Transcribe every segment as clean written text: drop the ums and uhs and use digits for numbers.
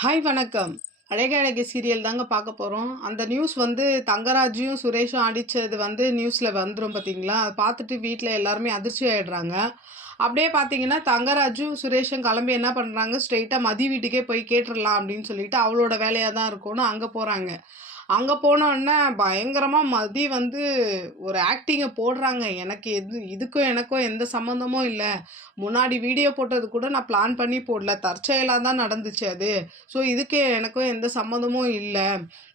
Hi வணக்கம். அழகே அழகே சீரியல் தாங்க பார்க்க போறோம். அந்த நியூஸ் வந்து தங்கராஜும், சுரேஷும் அடிச்சது வந்து நியூஸ்ல வந்துரும் பார்த்தீங்களா? அத பார்த்துட்டு வீட்ல எல்லாருமே அதிர்ச்சி ஆயிடுறாங்க. அப்படியே பார்த்தீங்கன்னா, தங்கராஜும், சுரேஷும் கிளம்பி என்ன பண்றாங்க, ஸ்ட்ரெயிட்டா மதி வீட்டுக்கே போய் கேட்டுறலாம் அப்படின்னு சொல்லிட்டு, அவளோட வேலையா தான் இருக்கும்னு அங்க போறாங்க. அங்க போனோனே பயங்கரமா மதி வந்து ஒரு ஆக்டிங்க போடுறாங்க. எனக்கு இதுக்கும் எனக்கும் எந்த சம்மந்தமும் இல்ல. முன்னாடி வீடியோ போட்டது கூட நான் பிளான் பண்ணி போடல. தற்செயலா தான் நடந்துச்சு அது. ஸோ இதுக்கு எனக்கும் எந்த சம்மந்தமும் இல்ல.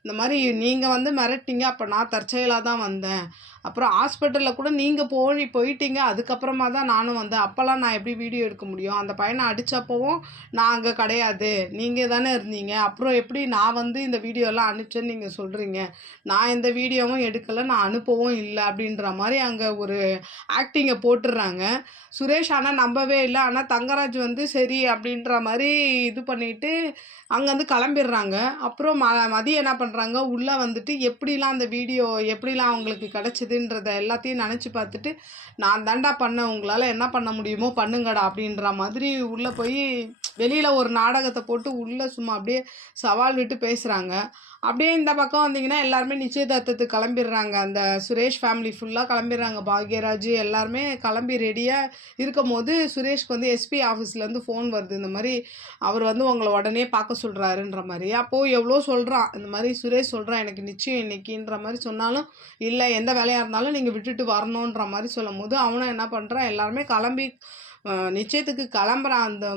இந்த மாரி நீங்க வந்து மிரட்டுனீங்க. அப்ப நான் தற்செயலா தான் வந்தேன். அப்புறம் ஹாஸ்பிட்டல்ல கூட நீங்க போயிட்டீங்க. அதுக்கப்புறமா தான் நானும் வந்தேன். அப்பலாம் நான் எப்படி வீடியோ எடுக்க முடியும்? அந்த பையன அடிச்சப்பவும் நான் அங்க கிடையாது. நீங்க தானே இருந்தீங்க. அப்புறம் எப்படி நான் வந்து இந்த வீடியோலாம் அனுப்பிச்சேன்னு நீங்க சொல்றீங்க? நான் எந்த வீடியோவும் எடுக்கல. நான் அனுப்பவும் இல்ல. அப்படின்ற மாரி அங்க ஒரு ஆக்டிங்க போட்டுர்றாங்க. சுரேஷ் ஆனா நம்பவே இல்ல. ஆனா தங்கராஜ் வந்து சரி அப்படின்ற மாரி இது பண்ணிட்டு அங்கருந்து கிளம்பிடுறாங்க. அப்புறம் மதி என்ன பண்றாங்க, உள்ள வந்துட்டு எப்படிலாம் அந்த வீடியோ எப்படிலாம் அவங்களுக்கு கிடைச்சதுன்றத எல்லாத்தையும் நெனச்சு பார்த்துட்டு, "நான் தான்டா பண்ணேன். உங்களால என்ன பண்ண முடியுமோ பண்ணுங்கடா" அப்படின்ற மாதிரி உள்ள போய் வெளியில ஒரு நாடகத்த போட்டு உள்ள சும்மா அப்படியே சவால் விட்டு பேசுறாங்க. அப்படியே இந்த பக்கம் வந்தீங்கன்னா, எல்லாருமே நிச்சயதார்த்தத்துக்கு கிளம்பிடுறாங்க. அந்த சுரேஷ் ஃபேமிலி ஃபுல்லா கிளம்பிடுறாங்க. பாக்யராஜ் எல்லாருமே கிளம்பி ரெடியா இருக்கும்போது, சுரேஷ்க்கு வந்து எஸ்பி ஆஃபீஸ்லேருந்து ஃபோன் வருது. இந்த மாரி அவர் வந்து உங்கள உடனே பார்க்க சொல்றாருன்ற மாரி. அப்போ எவ்வளோ சொல்றான். இந்த மாரி சுரேஷ் சொல்றான், "எனக்கு நிச்சயம் இன்னைக்கின்ற" மாரி சொன்னாலும், "இல்ல எந்த வேலையா இருந்தாலும் நீங்க விட்டுட்டு வரணுன்ற" மாரி சொல்லும்போது, அவனும் என்ன பண்றான், எல்லாருமே கிளம்பி நிச்சயத்துக்கு கிளம்புறான். அந்த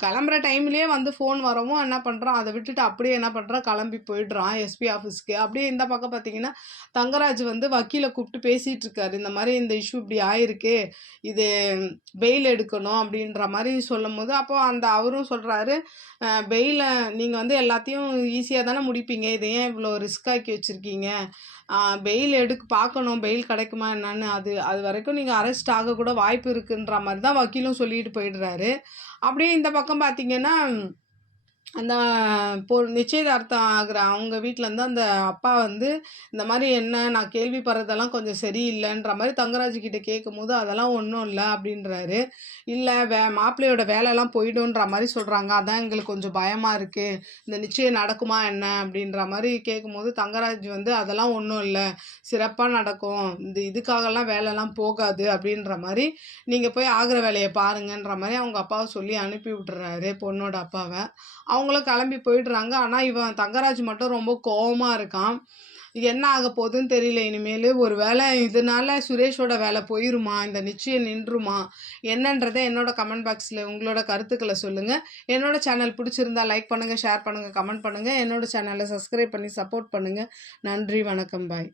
கிளம்புற டைம்லயே வந்து ஃபோன் வரவும் என்ன பண்றான், அத விட்டுட்டு அப்படியே என்ன பண்றான், கிளம்பி போயிடுறான் எஸ்பி ஆஃபீஸ்க்கு. அப்படியே இந்த பக்கம் பார்த்தீங்கன்னா, தங்கராஜ் வந்து வக்கீல கூப்பிட்டு பேசிட்டு இருக்காரு. இந்த மாரி இந்த இஷ்யூ இப்படி ஆயிருக்கு. இது பெயில் எடுக்கணும் அப்படின்ற மாரி சொல்லும்போது, அப்போ அவரும் சொல்றாரு, பெயில நீங்க வந்து எல்லாத்தையும் ஈஸியா தானே முடிப்பீங்க. இத ஏன் இவ்வளோ ரிஸ்க் ஆக்கி வச்சிருக்கீங்க? பெயில் பார்க்கணும். பெயில் கிடைக்குமா என்னன்னு. அது அது வரைக்கும் நீங்க அரெஸ்ட் ஆகக்கூட வாய்ப்பு இருக்குன்ற மாரி தான் வக்கீலும் சொல்லிட்டு போயிடுறாரு. அப்படியே இந்த பக்கம் பார்த்தீங்கன்னா, அந்த நிச்சயதார்த்தம் ஆகுற அவங்க வீட்லருந்து அந்த அப்பா வந்து, இந்த மாரி "என்ன நான் கேள்விப்படுறதெல்லாம் கொஞ்சம் சரியில்லன்ற" மாரி தங்கராஜ் கிட்ட கேட்கும்போது, "அதெல்லாம் ஒண்ணும் இல்ல" அப்படின்றாரு. "இல்ல மாப்பிள்ளையோட வேலைலாம் போயிடும்ன்ற மாரி சொல்றாங்க. அதான் எங்களுக்கு கொஞ்சம் பயமா இருக்கு. இந்த நிச்சயம் நடக்குமா என்ன?" அப்படின்ற மாரி கேட்கும்போது, தங்கராஜ் வந்து, "அதெல்லாம் ஒண்ணும் இல்ல. சிறப்பா நடக்கும். இதுக்காகலாம் வேலைலாம் போகாது" அப்படின்ற மாரி, "நீங்க போய் ஆகுற வேலைய பாருங்கன்ற" மாரி அவங்க அப்பாவ சொல்லி அனுப்பி விட்டுர்றாரு, பொண்ணோட அப்பாவ. அவங்களும் கிளம்பி போயிடுறாங்க. ஆனா, இவன் தங்கராஜ் மட்டும் ரொம்ப கோவமா இருக்கான். என்ன ஆக போதுன்னு தெரியல இனிமேலு. ஒரு வேளை இதனால சுரேஷோட வேலை போயிருமா? இந்த நிச்சயம் நின்றுமா? என்னன்றத என்னோட கமெண்ட் பாக்ஸ்ல உங்களோட கருத்துக்கள சொல்லுங்க. என்னோட சேனல் பிடிச்சிருந்தா லைக் பண்ணுங்க, ஷேர் பண்ணுங்க, கமெண்ட் பண்ணுங்க. என்னோட சேனல சப்ஸ்கிரைப் பண்ணி சப்போர்ட் பண்ணுங்க. நன்றி, வணக்கம், பாய்.